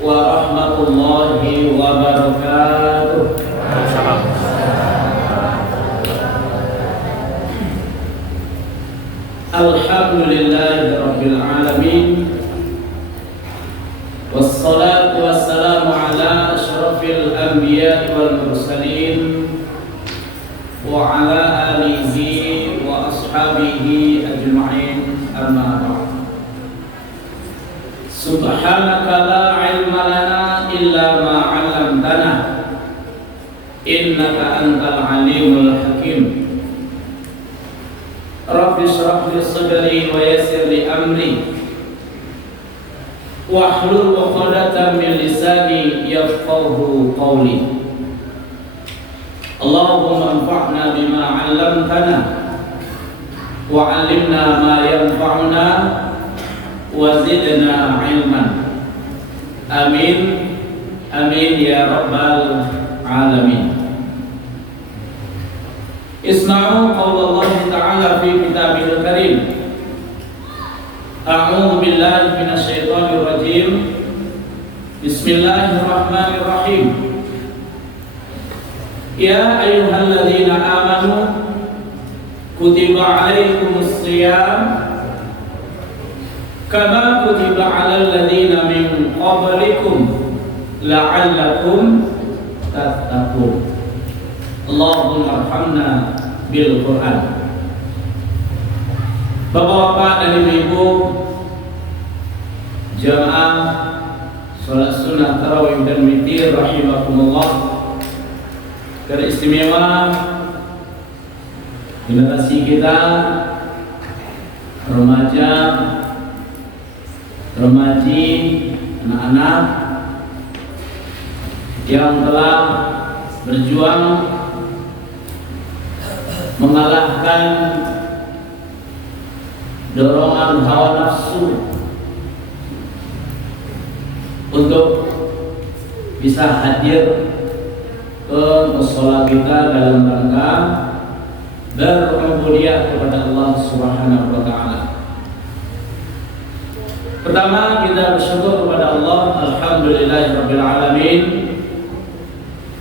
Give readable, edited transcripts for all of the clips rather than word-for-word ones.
warahmatullahi wabarakatuh. Alhamdulillahi rabbil alamin. Wassalatu wassalamu ala asyrafil anbiya wal mursalin wa ala alihi wa ashabihi ajma'in, amma ba'd. Subhanaka la ilma lana illa ma 'allamtana innaka antal alimul hakim. Rabbi shrah li sadri wa yassir li amri wahlul 'uqdatam min lisani yafqahu qawli. Allahumma anfa'na bima 'allamtana wa 'allimna ma yanfa'una wa zidna 'ilman. Amin amin ya rabbal alamin. Isma'u qaulallahi ta'ala fi kitabihil karim. A'udzu billahi minasyaitonir rajim. Bismillahirrahmanirrahim. Ya ayyuhalladzina amanu kutiba 'alaikumus shiyam kama kutiba 'alal ladzina min qablikum la'allakum tattaqun. Allahumma arhamna bil Quran. Bapak-bapak dan ibu-ibu jamaah salat sunnah tarawih dan witir rahimakumullah, teristimewa generasi kita, remaja, remaji, anak-anak yang telah berjuang mengalahkan dorongan hawa nafsu untuk bisa hadir ke mushola kita dalam rangka berubudiyah kepada Allah Subhanahu wa taala. Pertama, kita bersyukur kepada Allah, alhamdulillahirabbil alamin.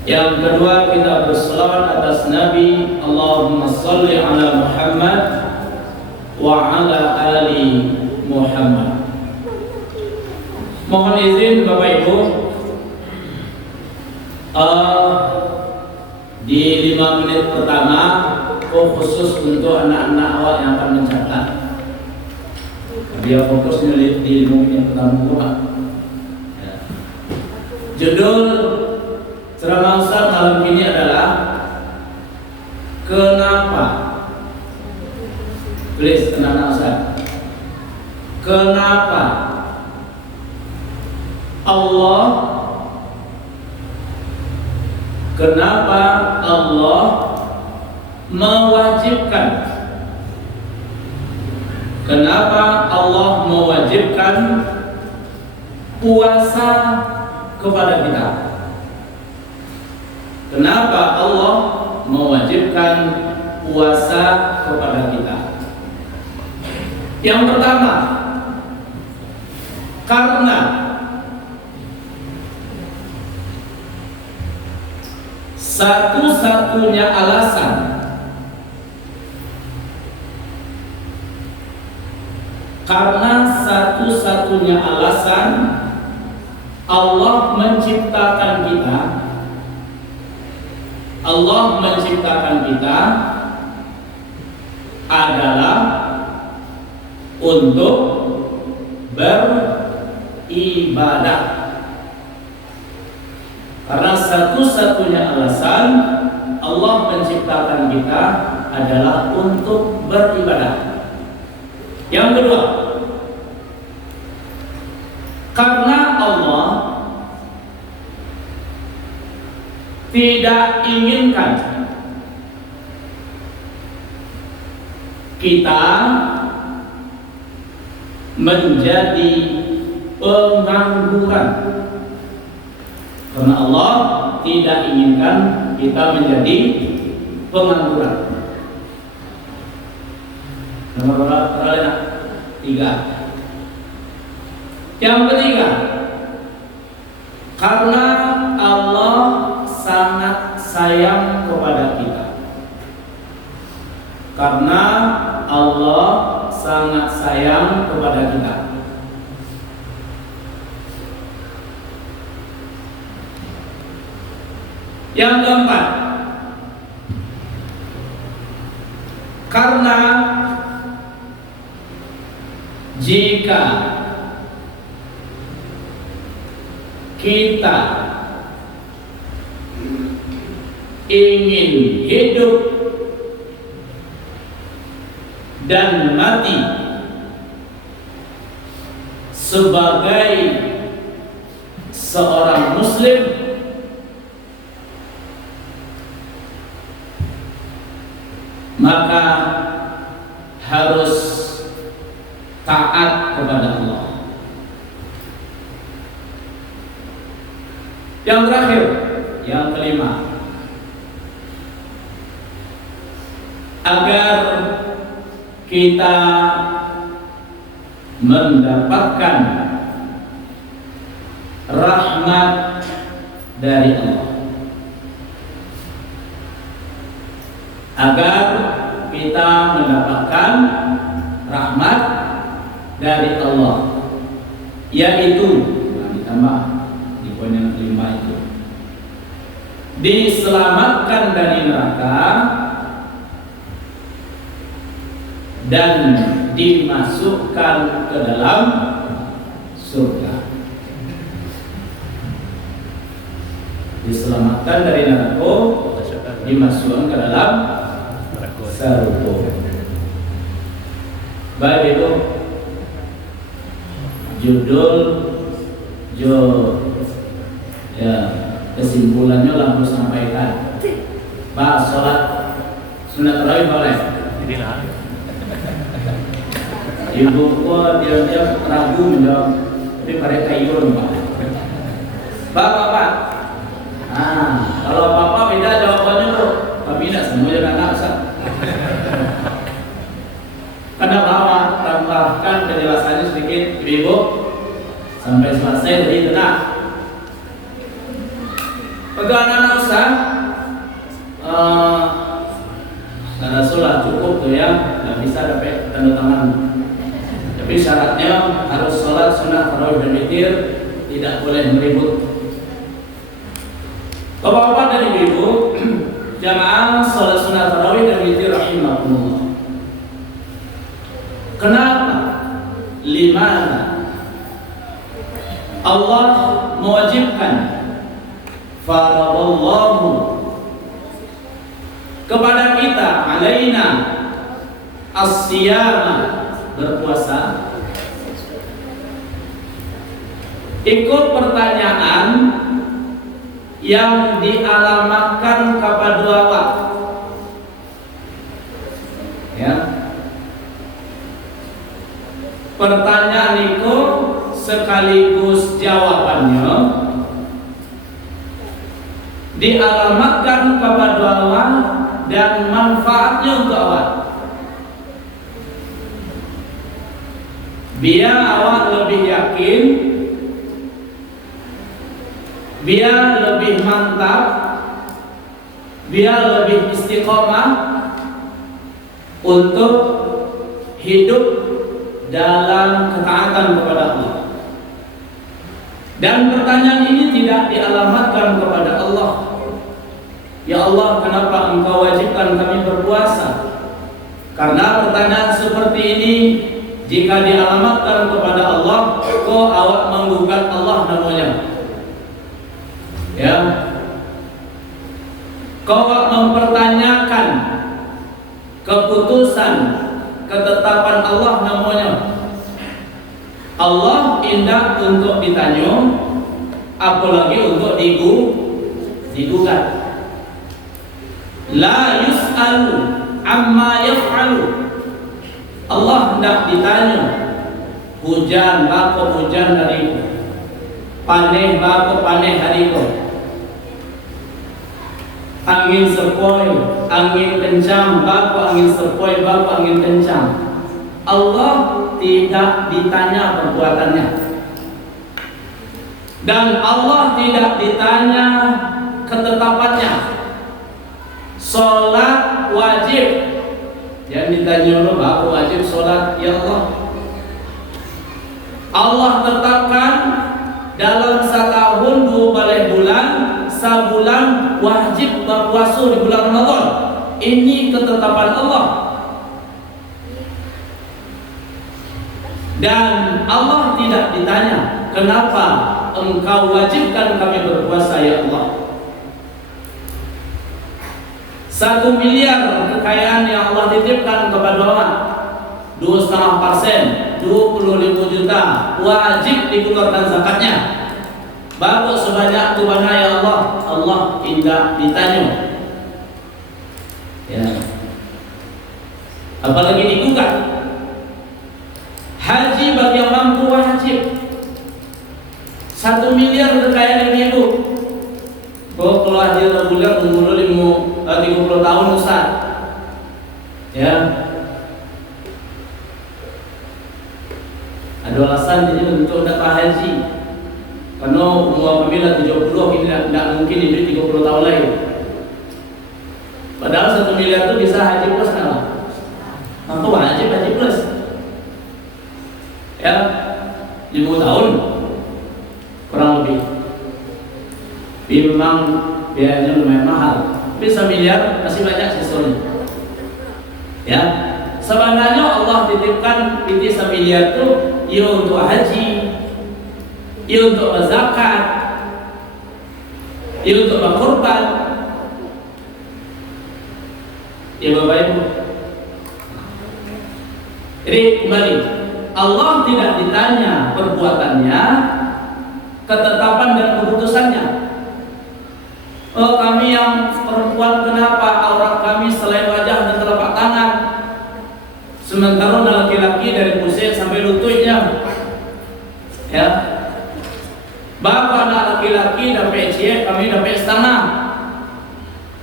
Yang kedua, kita berselawat atas Nabi, Allahumma sholli ala Muhammad wa ala ali Muhammad. Mohon izin Bapak Ibu, di 5 menit pertama khusus untuk anak-anak awal yang akan mencatat. Dia fokusnya di 5 menit pertama Pak. Judul ceramah Ustaz malam ini adalah kenapa, tulis anak-anak Ustaz, kenapa Allah mewajibkan, kenapa Allah mewajibkan puasa kepada kita? Kenapa Allah mewajibkan puasa kepada kita? Yang pertama, karena satu-satunya alasan Allah menciptakan kita adalah untuk beribadah. Karena satu-satunya alasan Allah menciptakan kita adalah untuk beribadah. Yang kedua, karena Allah tidak inginkan kita menjadi pengangguran. Karena Allah tidak inginkan kita menjadi pengangguran. Nomor berapa? 3. Yang ketiga, Karena Allah sangat sayang kepada kita. Karena Allah sangat sayang kepada kita. Yang keempat, karena jika kita ingin hidup dan mati sebagai seorang muslim, maka harus taat kepada Allah. Yang terakhir, yang kelima, agar kita mendapatkan rahmat dari Allah, agar kita mendapatkan rahmat dari Allah, yaitu ditambah di poin yang kelima itu, diselamatkan dari neraka dan dimasukkan ke dalam surga. Diselamatkan dari neraka, dimasukkan ke dalam surga. Baik, itu judul ya, kesimpulannya langsung sampaikan. Pak, sholat sunat tarawih boleh? Ibu kok dia ragu menjawab, tapi mereka iyon Pak. Pak. Kalau Bapak beda jawabannya tuh, Pak beda semuanya anak Ustaz. Karena tambahkan penjelasannya sedikit, Ibu, sampai selesai jadi tenang. Pegangan anak Ustaz, sholat cukup tuh ya, nggak bisa dapat tanda tangan. Tapi syaratnya harus sholat sunat tarawih dan witir, tidak boleh meribut. Bapak-bapak dan ibu-ibu, jamaah sholat sunat tarawih dan witir rahimakumullah. Kenapa? Limana Allah mewajibkan faradallahu kepada kita, alaina as-siyama, berpuasa. Ikut pertanyaan yang dialamatkan kepada Allah, ya. Pertanyaan itu sekaligus jawabannya dialamatkan kepada Allah dan manfaatnya untuk Allah. Biar awak lebih yakin, biar lebih mantap, biar lebih istiqomah untuk hidup dalam ketaatan kepada Allah. Dan pertanyaan ini tidak dialamatkan kepada Allah. Ya Allah, kenapa Engkau wajibkan kami berpuasa? Karena pertanyaan seperti ini jika dialamatkan kepada Allah, kok awak menggugat Allah namanya? Ya, kau mempertanyakan keputusan ketetapan Allah namanya. Allah indah untuk ditanya, apalagi untuk digugat. La yus'alu amma yaf'alu. Allah hendak ditanya, hujan bako hujan hariku, paneh bako paneh hariku, angin sepoi angin kencang bako angin sepoi bako angin kencang. Allah tidak ditanya perbuatannya. Dan Allah tidak ditanya ketetapannya. Sholat wajib, yang ditanya Allah, aku wajib sholat ya Allah. Allah tetapkan dalam setahun 12 bulan, sebulan wajib berpuasa di bulan Ramadan. Ini ketetapan Allah. Dan Allah tidak ditanya, kenapa engkau wajibkan kami berpuasa ya Allah. 1 miliar kekayaan yang Allah titipkan kepada orang, 2,5%, 25 juta wajib dikeluarkan zakatnya. Bapak sebanyak itu mana ya Allah? Allah tidak ditanya. Ya. Apalagi digugat. Haji bagi yang mampu wajib. 1 miliar kekayaan ini ibu. Oh, kalau haji reguler umur 30 tahun Ustaz. Ya. Ada alasan jadi untuk dapat haji. Karena umur apabila 70 ini tidak mungkin hidup 30 tahun lagi. Padahal 1 miliar itu bisa haji plus kan? Mampu wajib haji plus. Ya, 5 tahun kurang lebih. Memang biayanya lumayan mahal. Tapi 1 miliar masih banyak sisanya. Ya, sebenarnya Allah titipkan itu 1 miliar itu ya untuk haji, ya untuk berzakat, ya untuk berkorban. Ya Bapak Ibu. Jadi kembali, Allah tidak ditanya perbuatannya, ketetapan dan keputusannya. Oh, kami yang perempuan kenapa aurat kami selain wajah dan telapak tangan, sementara laki-laki dari pusat sampai lututnya. Ya. Bapak anak laki-laki dapat cie, kami dapat setengah.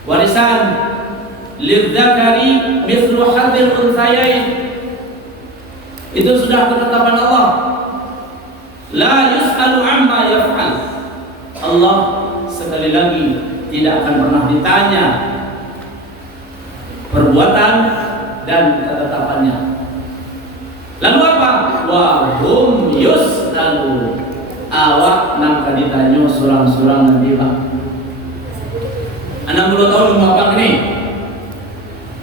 Warisan lidzakari mithlu hadzil unthayain. Itu sudah ketetapan Allah. La yus'alu amma yaf'al. Allah sekali lagi tidak akan pernah ditanya perbuatan dan ketetapannya. Lalu apa? Wa hum yus'alu. Awak nak ditanya surang-surang nanti Pak. 60 tahun bapak ini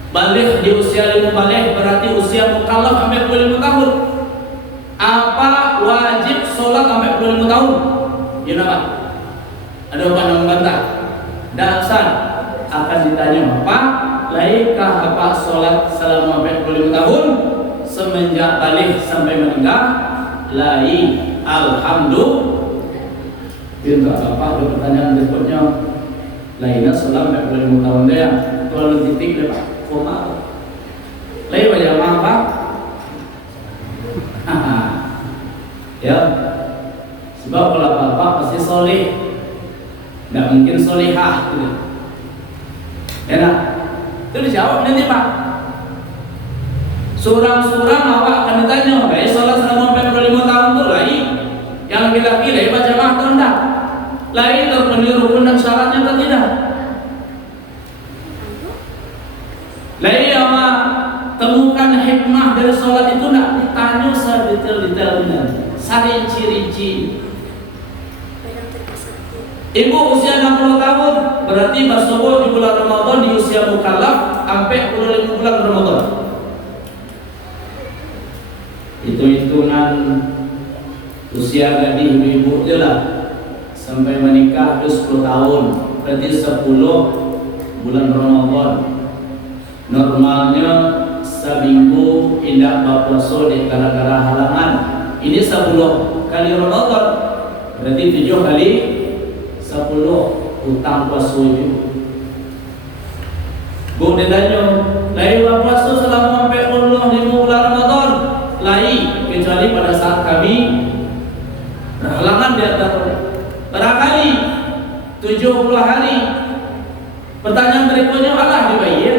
balik di usia 5 balik berarti usia mukallaf sampai 25 tahun. Apa wajib sholat sampai 25 tahun? Ya Pak. Ada apa yang membantah? Dasar akan ditanya apa? Laikah apa sholat selama 45 tahun semenjak balik sampai meninggal? Lai. Alhamdulillah. Tidak apa ada pertanyaan berikutnya. Lainnya sholat 45 tahun dia. Kalau titik dia Pak. Koma. Lai wajah apa? Ya. Sebab kalau bapak pasti soleh. Tidak mungkin solehah gitu. Ya nah, itu dijawab nanti Pak. Surang-surang awak akan ditanya, baik sholat selama 45 tahun itu lain. Yang laki-laki lain baca jamaah atau tidak? Lain terpenuhi rukun dan syaratnya atau tidak? Lain yang temukan hikmah dari sholat itu tidak ditanya sedetail-detailnya, sarinci-rinci. Ibu usia 60 tahun berarti bersobo di bulan Ramadan di usia mukallaf sampai 25 bulan Ramadan. Hitung-hitungan usia gadis ibu dia lah sampai menikah itu 10 tahun berarti 10 bulan Ramadan. Normalnya seminggu tidak berpuasa di gara-gara halangan. Ini 10 kali Ramadan berarti 7 kali 10 utang puasa itu. Bu ditanya, lain puasa selama 45 bulan Ramadan? Lain, kecuali pada saat kami berhalangan di atas barangkali 70 hari. Pertanyaan berikutnya Allah dibayar.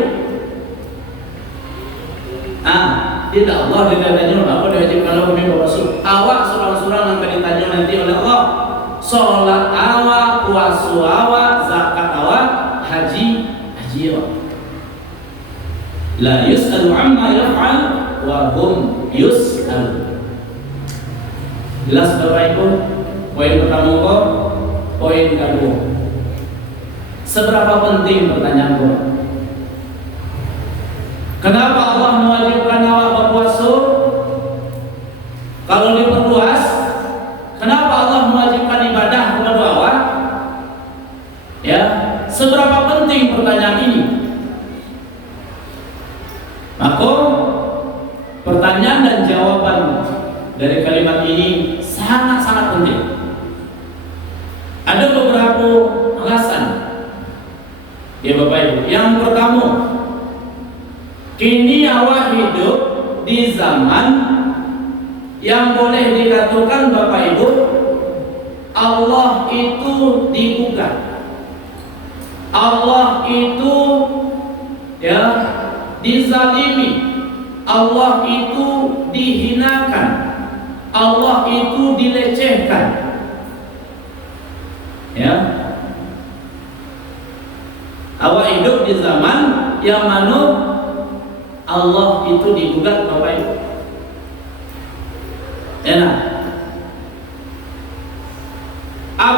Tidak Allah ditanya apa diwajibkan kami berpuasa. Awak surang-surang yang ditanya nanti oleh Allah. sholat awak, puasa awak, zakat awak, haji awak. La yus'alu amma yaf'al wa hum yus'al. Jelas Bapak Ibu? Poin pertama kok, poin kedua. Seberapa penting pertanyaan kok? Kenapa Allah mewajibkan awak berpuasa? Kalau diperluas, kenapa Allah mewajibkan ibadah kepada awak? Ya, seberapa penting pertanyaan ini? Maka pertanyaan dan jawaban dari kalimat ini sangat-sangat penting. Ada beberapa alasan, ya Bapak Ibu. Yang pertama, kini awak hidup di zaman yang boleh dikatakan Bapak Ibu, Allah itu digugat, Allah itu ya dizalimi, Allah itu dihinakan, Allah itu dilecehkan. Ya, awak hidup di zaman yang mana Allah itu digugat Bapak Ibu. Enak.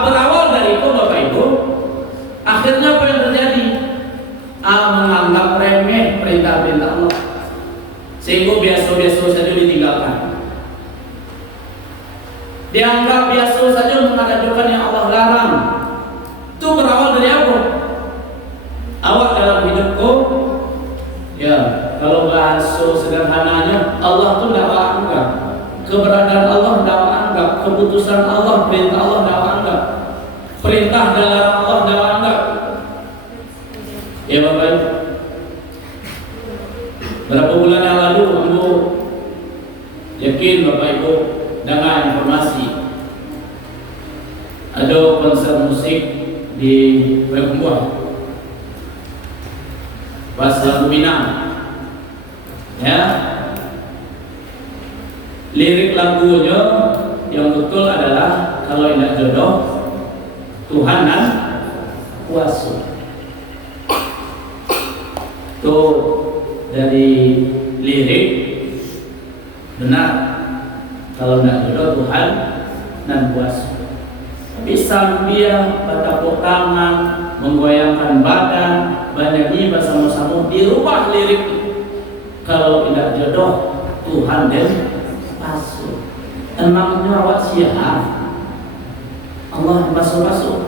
Berawal dari itu Bapak Ibu, akhirnya apa yang terjadi? Menganggap remeh perintah-perintah Allah, sehingga biasa-biasa saja ditinggalkan. Dianggap biasa saja mengadakan yang Allah larang. Itu berawal dari apa? Awak dalam hidupku, ya kalau bahasa sederhananya, Allah itu tidak anggap, keberadaan Allah tidak anggap, keputusan Allah, perintah Allah tidak anggap, perintah dan larang Allah tidak anggap. Ya Bapak Ibu, berapa bulan yang lalu Ambo yakin Bapak Ibu dengan informasi ada konser musik di Wembuah pas lagu Minang. Ya, lirik lagunya yang betul adalah kalau tidak jodoh Tuhan dan puasa. Tuh dari lirik benar, kalau tidak jodoh Tuhan dan puasa. Tapi sambil bertepuk tangan, menggoyangkan badan, bernyanyi bersama-sama, dirubah lirik. Kalau tidak jodoh Tuhan dan puasa. Emangnya awak siapa? Allah basuh-basuh.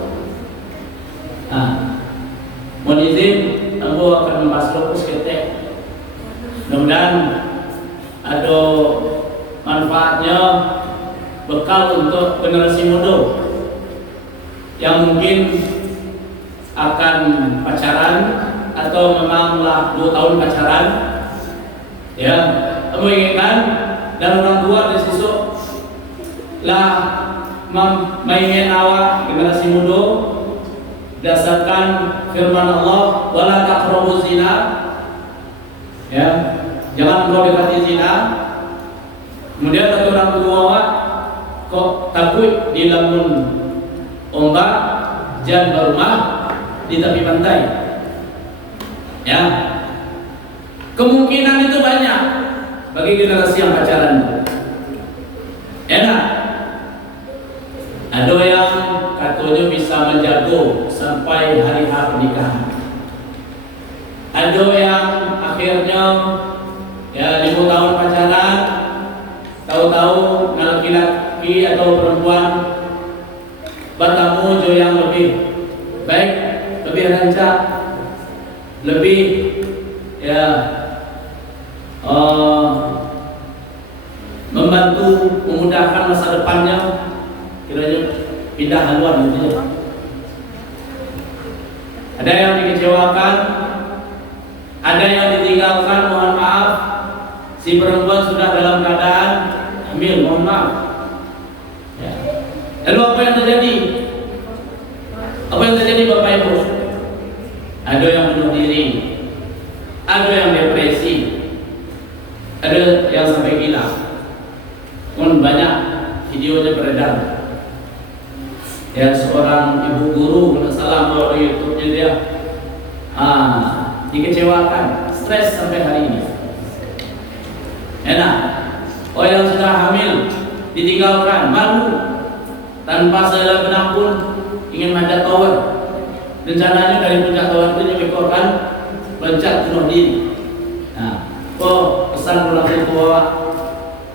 Mohon izin, aku akan membahas fokus ketek. Mudah-mudahan ada manfaatnya, bekal untuk generasi muda yang mungkin akan pacaran atau memanglah 2 tahun pacaran, ya, menginginkan dan orang tua di sisuk lah mengingat awak generasi muda berdasarkan firman Allah, wala taqrabu zina, ya, jangan kau dekati zina. Kemudian kata orang tua awak, kok takut di lamun ombak, jangan berumah di tepi pantai. Ya, kemungkinan itu banyak bagi generasi yang pacaran. Enak. Ada yang katanya bisa menjago sampai hari H pernikahan. Ada yang akhirnya ya 5 tahun pacaran, tahu-tahu laki-laki atau perempuan bertemu jo yang lebih baik, lebih rancak, lebih ya membantu memudahkan masa depannya, kiranya pindah haluan gitu ya. Ada yang dikecewakan, ada yang ditinggalkan, mohon maaf, si perempuan sudah dalam keadaan hamil, mohon maaf. Ya. Lalu apa yang terjadi? Apa yang terjadi Bapak Ibu? Ada yang bunuh diri, ada yang depresi, ada yang sampai gila. Banyak videonya beredar. seorang ibu guru, salah melalui YouTube-nya dia, dikecewakan, stres sampai hari ini. Enak. Oh yang sudah hamil ditinggalkan, malu, tanpa segala benang pun ingin manjat tower. Rencananya dari puncak tower itu nyebekorkan loncat bunuh diri. Nah, kok pesan pulang tua,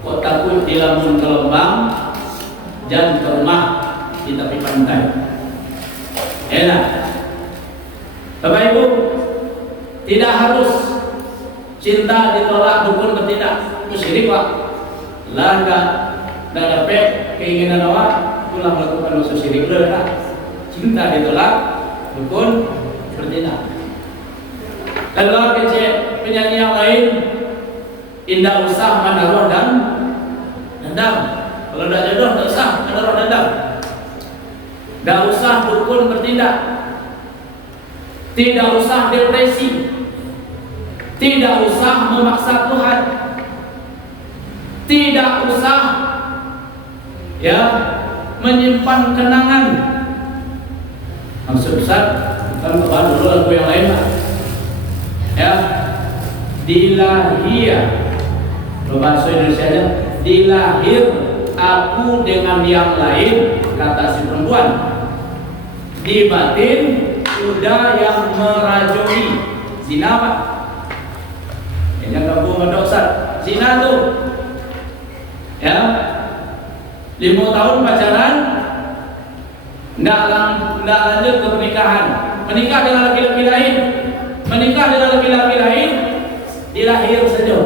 kok takut di lamun ke Lembang, jangan ke rumah di tepi pantai. Enak. Bapak Ibu, tidak harus cinta ditolak dukun bertindak musyrik Pak. Lah enggak dapat keinginan awak pulang melakukan dosa syirik lah. Cinta ditolak dukun bertindak. Kalau kece penyanyi yang lain indah usah menaruh dan dendam. Kalau tidak jodoh tidak usah menaruh dendam. Tidak usah dukun bertindak. Tidak usah depresi. Tidak usah memaksa Tuhan. Tidak usah menyimpan kenangan. Maksud Ustaz, kan dulu lagu yang lain Pak. Dilahir, bahasa Indonesia aja, dilahir aku dengan yang lain, kata si perempuan. Di batin udah yang merajui, zina Pak. Yang kamu mendosa zina tuh, 5 tahun pacaran, nggak lanjut ke pernikahan, menikah dengan laki-laki lain, dilahir saja.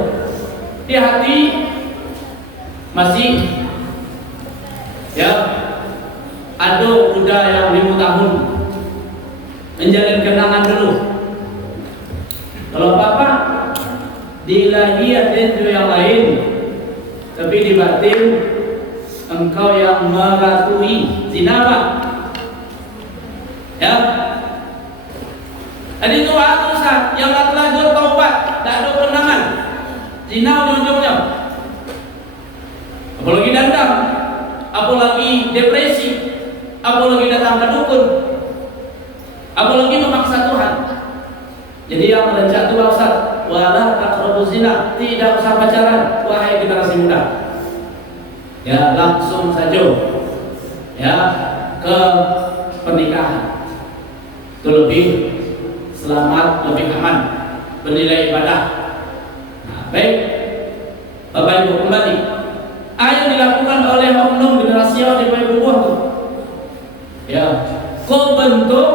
Di hati masih ada udah yang 5 tahun menjalin kenangan dulu. Kalau apa-apa dilahir itu yang lain, tapi di batin engkau yang meratui zina Pak. Jadi itu Ustaz yang tak terlanjur taubat, tak ada kenangan, zina ujung-ujungnya. Apalagi dendam, apalagi depresi, apalagi datang ke dukun, apalagi memaksa Tuhan. Jadi yang merencana itu Ustaz, wala taqrabu zina, tidak usah pacaran wahai generasi muda. Langsung saja ke pernikahan. Itu lebih selamat, lebih aman, bernilai ibadah. Baik Bapak Ibu, kembali yang dilakukan oleh oknum generasi yang di Bapak Ibu kok bentuk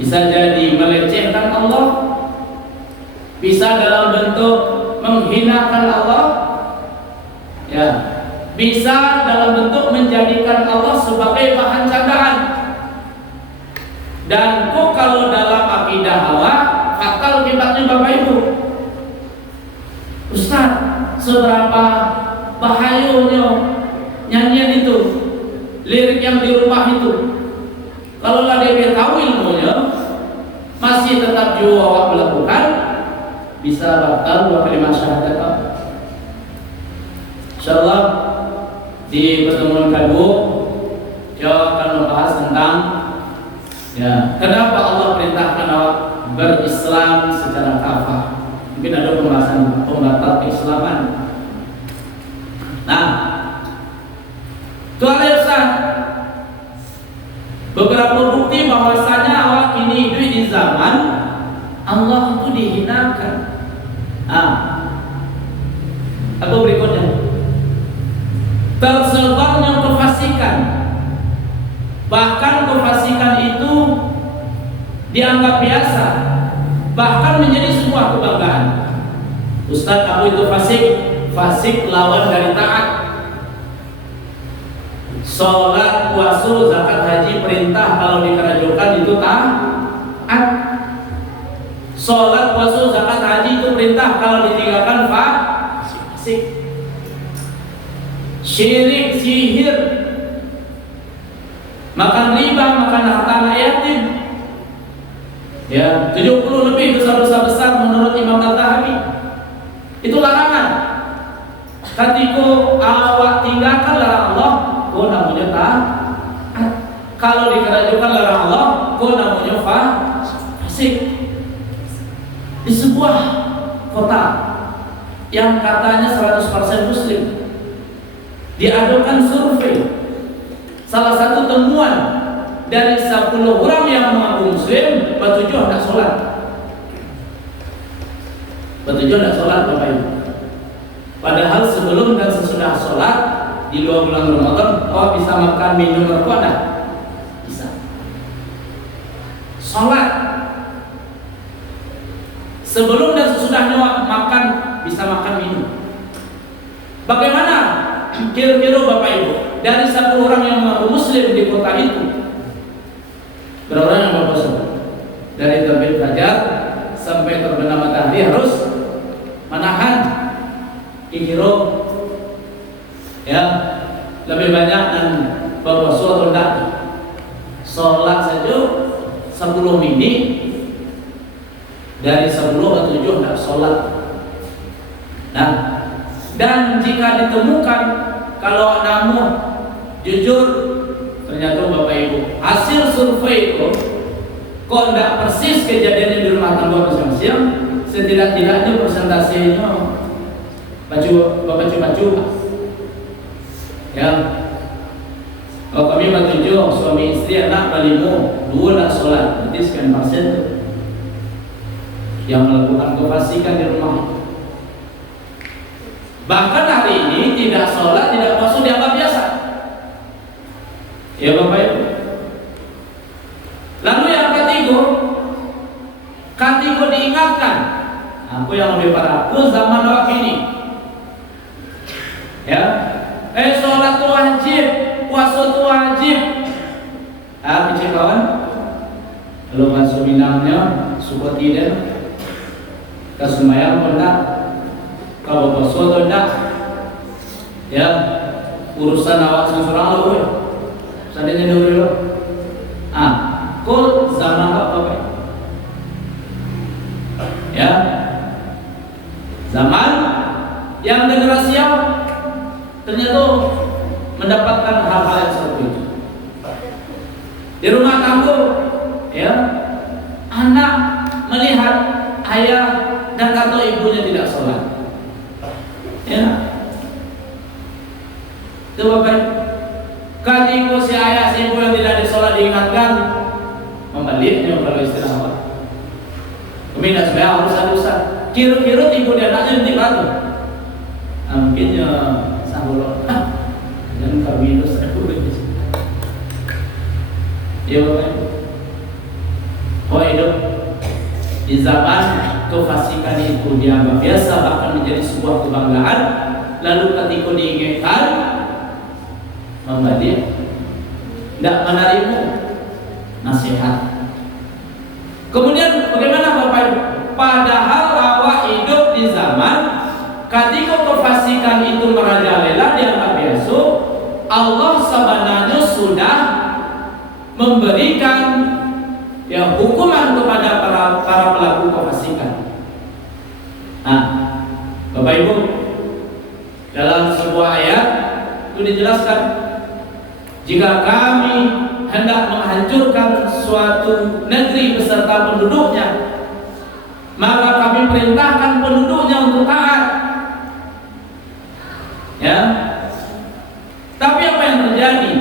bisa jadi melecehkan Allah, bisa dalam bentuk menghinakan Allah, bisa dalam bentuk menjadikan Allah sebagai bahan candaan. Dan kok kalau dalam akidah awak fatal akibatnya Bapak Ibu. Ustaz, seberapa bahayanya nyanyian itu, lirik yang di rumah itu? Kalau nggak dia tahu ilmunya, masih tetap juga awak melakukan, bisa batal 2 kalimat syahadat. Insyaallah di pertemuan kedua akan membahas tentang kenapa Allah perintahkan awak berislam secara kafah. Mungkin ada pembahasan pembatal keislaman. Nah, Tuhan Yesus beberapa bukti bahwasanya awak ini hidup di zaman Allah itu dihinakan. Apa berikutnya? Tersebarnya kefasikan. Bahkan kefasikan itu dianggap biasa, bahkan menjadi sebuah kebanggaan. Ustaz, aku itu fasik lawan dari taat. Sholat, puasa, zakat, haji, perintah kalau dikerjakan itu taat. Sholat, puasa, zakat, haji itu perintah, kalau ditinggalkan fasik. Syirik, sihir, makan riba, makan harta anak yatim, 70 lebih dosa-dosa besar menurut Imam Al-Tahawi. Itu larangan. Ketika awak tinggalkan larangan Allah, kok namanya taat. Kalau di kerajaan larang Allah, kok namanya fasik. Di sebuah kota yang katanya 100% muslim, diadakan survei. Salah satu temuan dari 10 orang yang mengaku muslim, 7 tidak sholat. 7 tidak sholat Bapak Ibu. Padahal sebelum dan sesudah sholat di 2 bulan Ramadan, bisa makan minum rokok tidak? Bisa. Sholat sebelum dan sesudahnya makan, bisa makan minum. Bagaimana kira-kira Bapak Ibu dari 10 orang yang mengaku muslim di kota itu, berapa orang yang berpuasa? Dari terbit fajar sampai terbenam matahari harus menahan kira ya, lebih banyak dan berpuasa atau tidak. Sholat saja 10 menit, dari 10 atau 7 tidak sholat. Nah, dan jika ditemukan kalau namun jujur, ternyata Bapak Ibu, hasil survei itu kok tidak persis kejadiannya di rumah tangga masing-masing, setidak-tidaknya persentasenya baju ya. Kalau kami bertujuh, suami istri anak berlima, 2 tidak sholat, berarti sekian persen yang melakukan kefasikan di rumah. Bahkan hari ini tidak sholat, tidak puasa dianggap biasa. Ya Bapak Ibu. Lalu yang ketiga diingatkan. Aku yang lebih parah, aku zaman waktu ini. Ya, sholat itu wajib, puasa itu wajib. Kecil kawan, kalau masuk minamnya, suka tidak, kesemayang pernah. Kalau puasa atau tidak, ya urusan awak seorang lo, seandainya dulu, kau zaman apa? Ya, zaman yang generasi yang ternyata mendapatkan hal-hal yang seperti itu. Di rumah tangga, ya, anak melihat ayah dan atau ibunya tidak sholat. Ya, itu Bapak. Ketika si ayah si ibu yang tidak disolat diingatkan, membaliknya kalau istirahat. Kami tidak sebenarnya harus ada. Kira-kira ibu dan anaknya nanti batu. Mungkinnya sahur. Dan kami itu sahur. Ya Bapak. Oh hidup di zaman kefasikan itu dianggap biasa, bahkan menjadi sebuah kebanggaan. Lalu ketika diingatkan, membalik, tidak menerima nasihat. Kemudian bagaimana Bapak Ibu? Padahal awak hidup di zaman ketika kefasikan itu merajalela dianggap biasa, Allah sebenarnya sudah memberikan ya hukuman kepada para pelaku kefasikan. Nah, Bapak Ibu, dalam sebuah ayat itu dijelaskan, jika kami hendak menghancurkan suatu negeri beserta penduduknya, maka kami perintahkan penduduknya untuk taat. Ya. Tapi apa yang terjadi?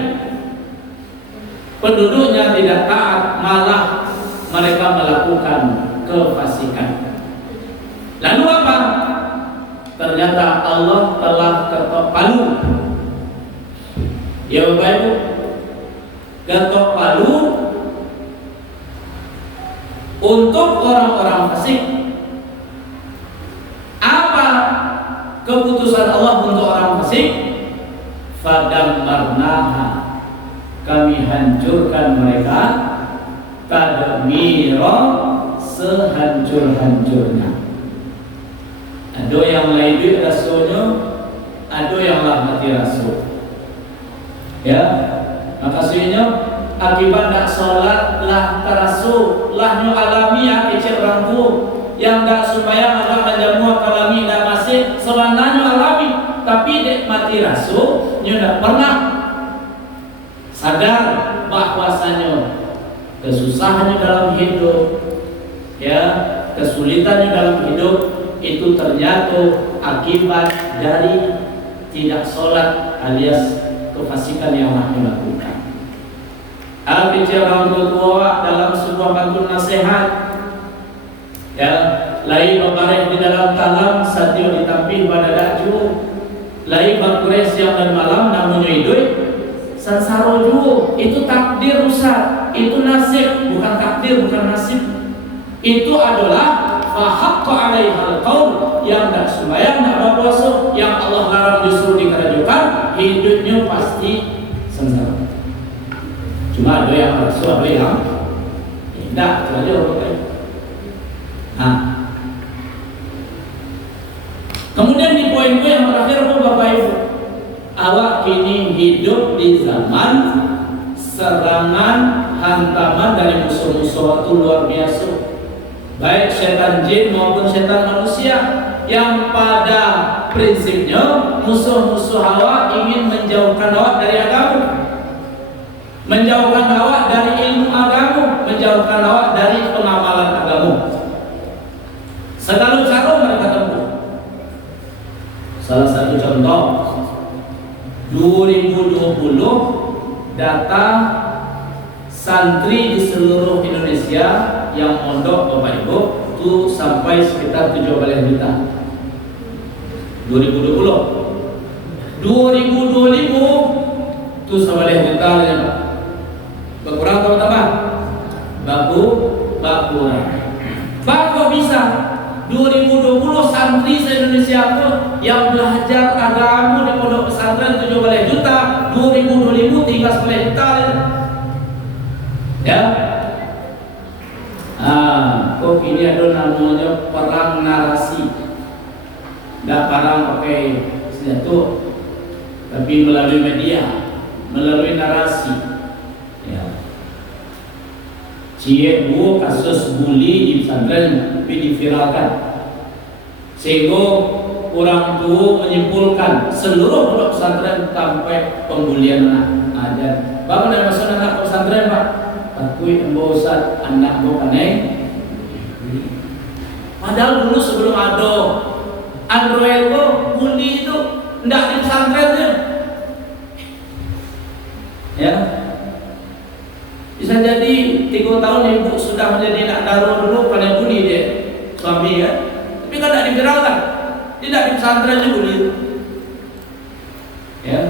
Penduduknya tidak taat, malah mereka melakukan kefasikan. Lalu apa? Ternyata Allah telah ketok palu. Ya Bapak Ibu, ketok palu untuk orang-orang fasik. Apa keputusan Allah untuk orang fasik? Fadammarnaha, kami hancurkan mereka tadmira, sehancur-hancurnya. Ada yang lain rasulnya, ada yang lah mati rasul. Ya, makasihnya akibat tak sholat lah tarasul lah nyu alami ya kecil orang tu yang tak sembahyang agak menjamu alami tak masih sebenarnya alami, tapi dek mati rasul nyu tak pernah sadar bahwasanya kesusahannya dalam hidup, ya, kesulitannya dalam hidup itu ternyata akibat dari tidak sholat alias kefasikan yang telah dilakukan. Bicara orang tua dalam sebuah pantun nasihat, ya, lain membareng di dalam talam satyo ditampih pada daju, lain berkures yang dan malam namun hidup sansaro juga. Itu takdir Ustaz, itu nasib, bukan takdir, bukan nasib. Itu adalah fahaqqa 'alaihal qaul, yang tak sembahyang, tak berpuasa, yang Allah larang disuruh dikerjakan, hidupnya pasti sengsara. Cuma ada yang bersuah, ada yang tidak, itu aja orang. Nah, kemudian di poin yang terakhir, Bapak Ibu, awak kini hidup di zaman serangan hantaman dari musuh-musuh itu luar biasa, baik setan jin maupun setan manusia, yang pada prinsipnya musuh-musuh awak ingin menjauhkan awak dari agama, menjauhkan awak dari ilmu agama, menjauhkan awak dari pengamalan agama. Segala cara mereka tempuh. Salah satu contoh, 2020 data santri di seluruh Indonesia yang mondok Bapak Ibu itu sampai sekitar 17 juta. 2020 itu 17 juta ya Pak. Berkurang atau tambah? Berkurang. Pak kok bisa 2020 santri se-Indonesia itu yang belajar agama di pondok pesantren 17 juta, 2020 tinggal 11 juta ya. Kok ini ada namanya perang narasi, nggak perang pakai senjata, tapi melalui media, melalui narasi ya. Cie dua kasus bully di pesantren diviralkan, sehingga orang tua menyimpulkan seluruh pondok pesantren sampai pembulian anak. Dan bapak nak masuk anak pesantren Pak, takui embo Ustaz anak embo kaneng. Padahal dulu sebelum ada Android itu bully itu ndak di pesantrennya, ya. Bisa jadi 3 tahun ibu sudah menjadi nak daruh dulu pada bully dia suami ya, tapi kan tidak diviralkan, tidak di pesantren juga bully ya.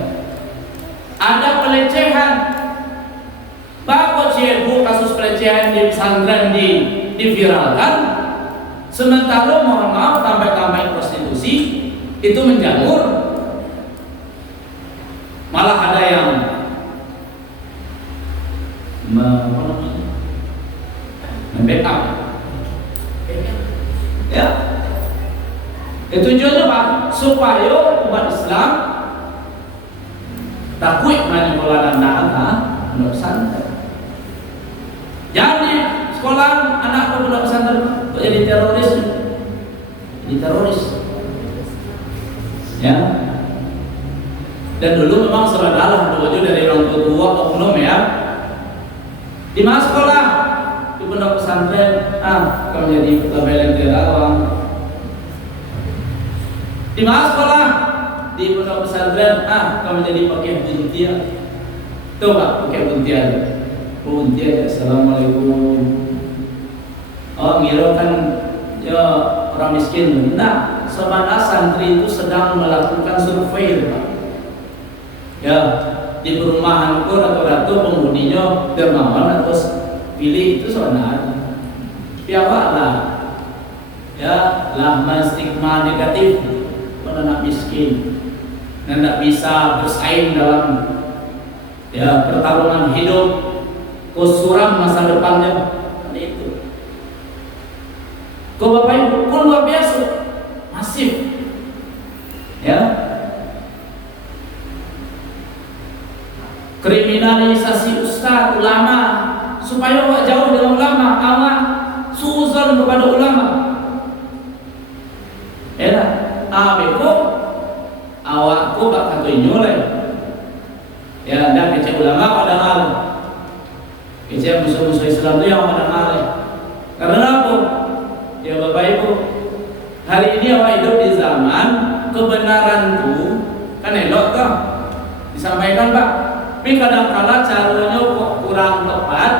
Ada pelecehan, bapak ibu kasus pelecehan di pesantren diviralkan, sementara mohon maaf tambah-tambah prostitusi itu menjamur, malah ada yang membackup ya. Itu tujuannya Pak, supaya umat Islam takut manipulasi anak pondok pesantren. Jadi sekolah anak pondok pesantren kok jadi teroris, ya. Dan dulu memang seradalah wajib dari orang tua oknum ya. Di mana sekolah di pondok pesantren, kamu jadi labelin terawang. Di mana sekolah di pondok pesantren, kamu jadi pakai buntia. Tuh Pak, pakai buntia. Buntia, assalamualaikum. Oh, ngira kan ya orang miskin. Nah, sebenarnya santri itu sedang melakukan survei, Pak. Ya, di perumahanku rata-rata penghuninya dermawan atau pilih itu sebenarnya. Siapa lah? Ya, lah stigma negatif pada anak miskin dan tidak bisa bersaing dalam ya pertarungan hidup, kesuram masa depannya. Itu. Kau Bapak Ibu, kau luar biasa, masif, ya. Kriminalisasi ustaz, ulama, supaya awak jauh dengan ulama, awak suzon kepada ulama. Ya, beko awak ko bak katoi nyoleh. Ya, dan kecil ulama pada alim. Kecil musuh-musuh Islam itu yang pada alim. Karena apa? Ya Bapak Ibu, hari ini awak hidup di zaman kebenaran itu kan elok kan disampaikan Pak. Tapi kadang-kala caranya kok kurang tepat,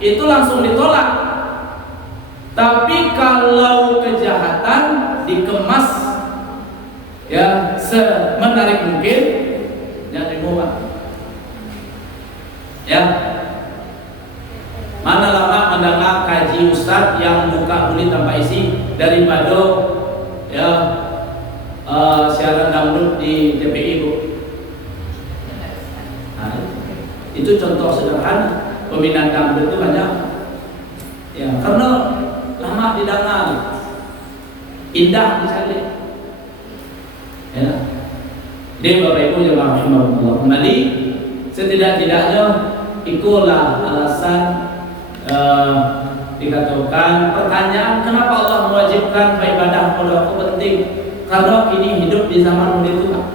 itu langsung ditolak. Tapi kalau kejahatan dikemas ya semenarik mungkin, jangan dimuat. Ya, mana lama mendengar kaji ustadz yang buka kulit tanpa isi daripada ya siaran dangdut di TPI Bu. Nah, itu contoh sederhana pembinaan dangdut itu banyak. Ya, karena lama didengar, indah misalnya. Ya, jadi Bapak Ibu jemaah rahimakumullah, kembali setidak-tidaknya ikulah alasan dikatakan pertanyaan kenapa Allah mewajibkan beribadah kepada aku penting, karena ini hidup di zaman itu Pak.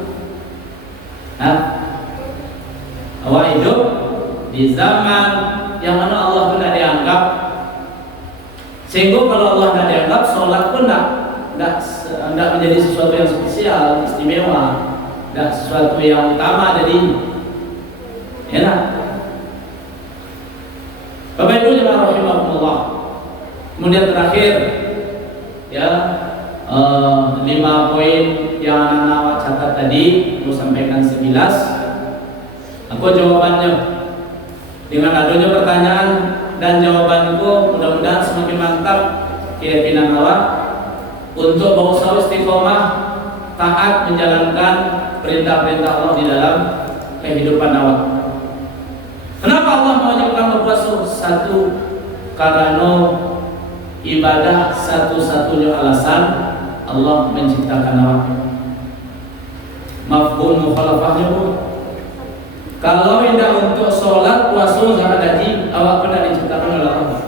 Awak hidup di zaman yang mana Allah tidak dianggap, sehingga kalau Allah tidak dianggap, sholat pun tidak menjadi sesuatu yang spesial, istimewa, tidak sesuatu yang utama dari ya nah. Bapak Ibu jemaah rahimahumullah. Kemudian terakhir ya 5 poin yang anak catat tadi, aku sampaikan 11. Aku jawabannya dengan adanya pertanyaan dan jawabanku mudah-mudahan semakin mantap keyakinan awak untuk berusaha istiqomah taat menjalankan perintah-perintah Allah di dalam kehidupan awak. Kenapa Allah mewajibkan berpuasa? Satu, karena ibadah satu-satunya alasan Allah menciptakan awak. Mafhum mukhalafahnya Bu. Kalau tidak untuk sholat, puasa, zakat, haji, awak pernah diciptakan oleh Allah.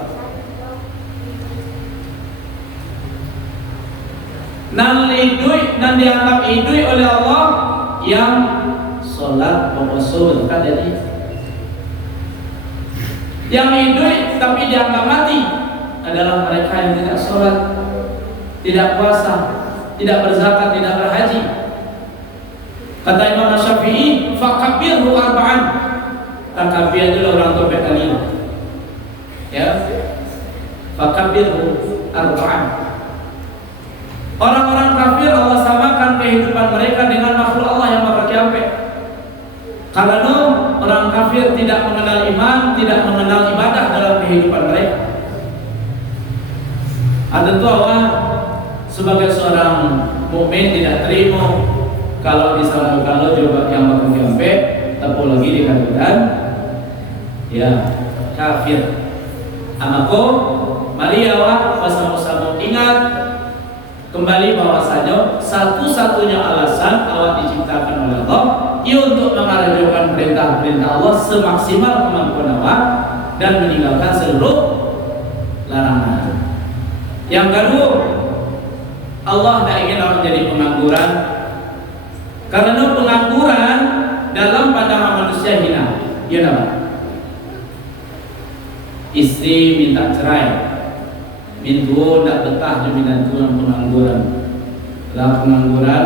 Nan dianggap idui oleh Allah yang sholat, puasa, zakat, haji. Yang idui tapi dianggap mati adalah mereka yang tidak sholat, tidak puasa, tidak berzakat, tidak berhaji. Kata Imam Syafi'i, fakabirhu arba'an. Takabir itu orang tua kali. Ya, fakabirhu arba'an. Orang-orang kafir Allah samakan kehidupan mereka dengan makhluk Allah yang maha kiamat. Karena orang kafir tidak mengenal iman, tidak mengenal ibadah dalam kehidupan mereka. Ada tuh awak sebagai seorang mukmin tidak terima kalau disambungkan lo jawab yang maha kiamat, tapi lagi dikatakan ya kafir. Anakku, mari awak bersama-sama ingat kembali bahwasanya satu-satunya alasan awak diciptakan oleh Allah ia untuk mengerjakan perintah-perintah Allah semaksimal kemampuan awak dan meninggalkan seluruh larangan. Yang kedua, Allah tidak ingin awak jadi pengangguran, karena pengangguran dalam pandangan manusia hina. Ya nama istri minta cerai, mintu tidak betah jaminan tuan pengangguran. Dalam pengangguran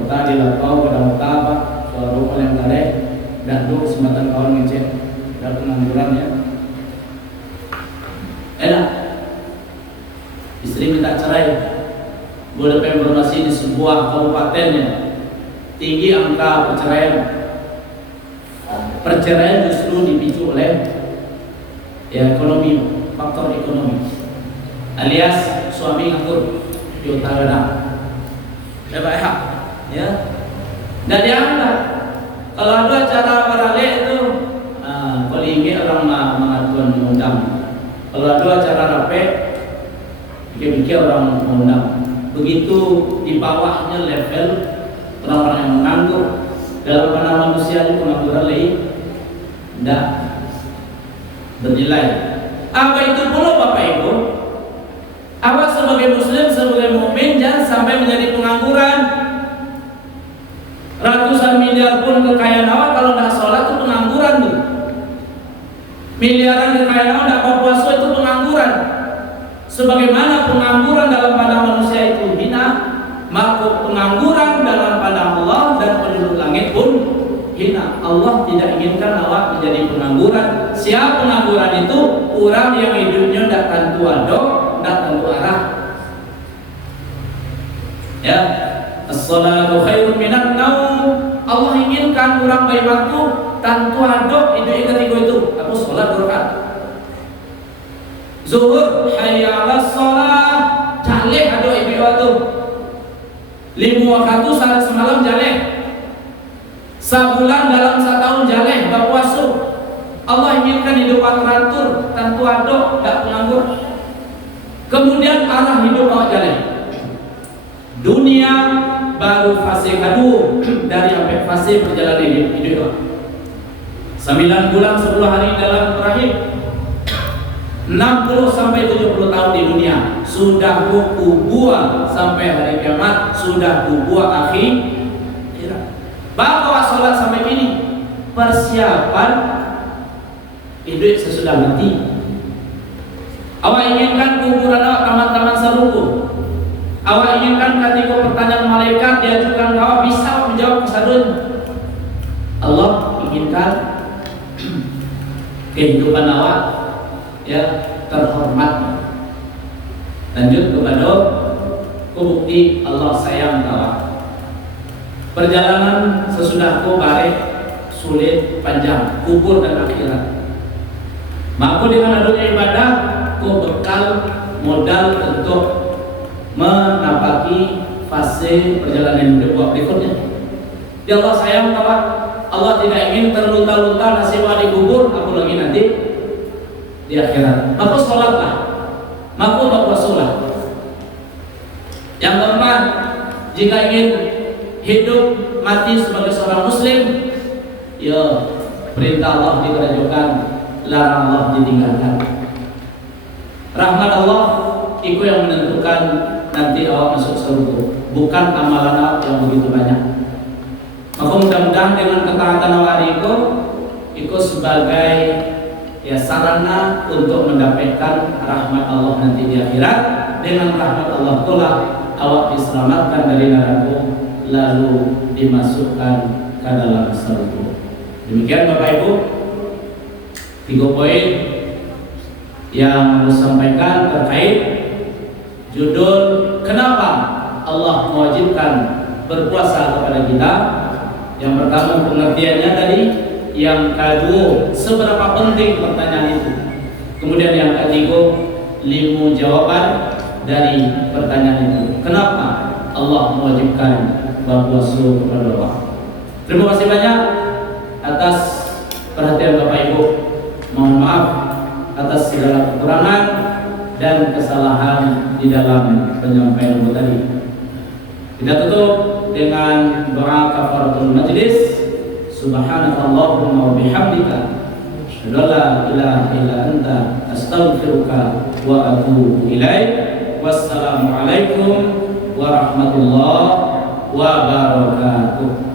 bertah dilapau pada bertah apa soal yang tadi dan tuh kesempatan kawan ngecek dan pengangguran ya. Enak istri minta cerai, boleh informasi di sebuah kabupaten ya tinggi angka perceraian. Perceraian justru dipicu oleh ya ekonomi, faktor ekonomi, alias suami nganggur di utara dah. Ya, dan diangkat. Kalau ada acara barale itu, kalau ingin orang mengadukan mengundang. Kalau ada acara rape, pikir-pikir orang mengundang. Begitu di bawahnya level orang-orang yang menganggur. Dalam pandangan manusia itu pengangguran tidak bernilai. Apa itu pula Bapak Ibu? Awak sebagai muslim, sebagai mukmin jangan sampai menjadi pengangguran. Ratusan miliar pun kekayaan awak kalau tidak sholat Miliaran kekayaan tidak puasa itu pengangguran. Sebagaimana pengangguran dalam pandang manusia itu hina, maka pengangguran dalam pandang Allah dan penduduk langit pun hina. Allah tidak inginkan awak menjadi pengangguran. Siapa pengangguran itu? Orang yang hidupnya tidak tentu adok, tidak tentu arah. Ya, as-salatu khairun minan naum. Allah inginkan orang baik waktu tentu adok hidup ketika itu. Aku sholat 2 rakaat. Zuhur hayya 'alas shalah, jaleh adok hidup waktu. 5 waktu salat semalam jaleh. Sebulan dalam 1 tahun jaleh berpuasa. Allah inginkan hidup teratur, tentu adok, tidak penganggur. Kemudian arah hidup awak jaleh. Dunia baru fase kedua dari sampai fase perjalanan hidup. 9 bulan 10 hari dalam terakhir, 60 sampai 70 tahun di dunia, sudah buah sampai hari kiamat, sudah buah akhirat. Bapak sholat sampai ini persiapan hidup sesudah mati. Awak inginkan kuburan awak taman-taman serukun. Awak inginkan ketika pertanyaan malaikat diajukan awak bisa menjawab kesadun. Allah inginkan kehidupan awak ya terhormat. Lanjut kepada bukti Allah sayang awak. Perjalanan sesudah ku barek sulit panjang, kubur dan akhirat. Maka dengan adanya ibadah ku bekal modal untuk menapaki fase perjalanan hidup berikutnya. Ya Allah sayang awak. Allah tidak ingin terlunta-lunta nasib di kubur, aku lagi nanti di akhirat. Maka sholatlah, maka berpuasalah. Yang keempat, jika ingin hidup mati sebagai seorang muslim, ya perintah Allah dikerjakan, larang Allah ditinggalkan. Rahmat Allah itu yang menentukan nanti awak masuk surga, bukan amalan awak yang begitu banyak. Maka mudah-mudahan dengan ketaatan awak itu sebagai ya sarana untuk mendapatkan rahmat Allah nanti di akhirat. Dengan rahmat Allah itulah awak diselamatkan dari neraka lalu dimasukkan ke dalam surga. Demikian Bapak Ibu, 3 poin yang disampaikan terkait judul kenapa Allah mewajibkan berpuasa kepada kita. Yang pertama pengertiannya tadi, yang kedua seberapa penting pertanyaan itu, kemudian yang ketiga 5 jawaban dari pertanyaan itu. Kenapa Allah mewajibkan berpuasa kepada Allah? Terima kasih banyak atas perhatian Bapak Ibu. Mohon maaf atas segala kekurangan dan kesalahan di dalam penyampaian tadi. Kita tutup dengan doa kafaratul majlis. Subhanakallahumma wa bihamdika asyhadu an la ilaha illa anta astaghfiruka wa atubu ilaik. Wassalamualaikum warahmatullahi wabarakatuh.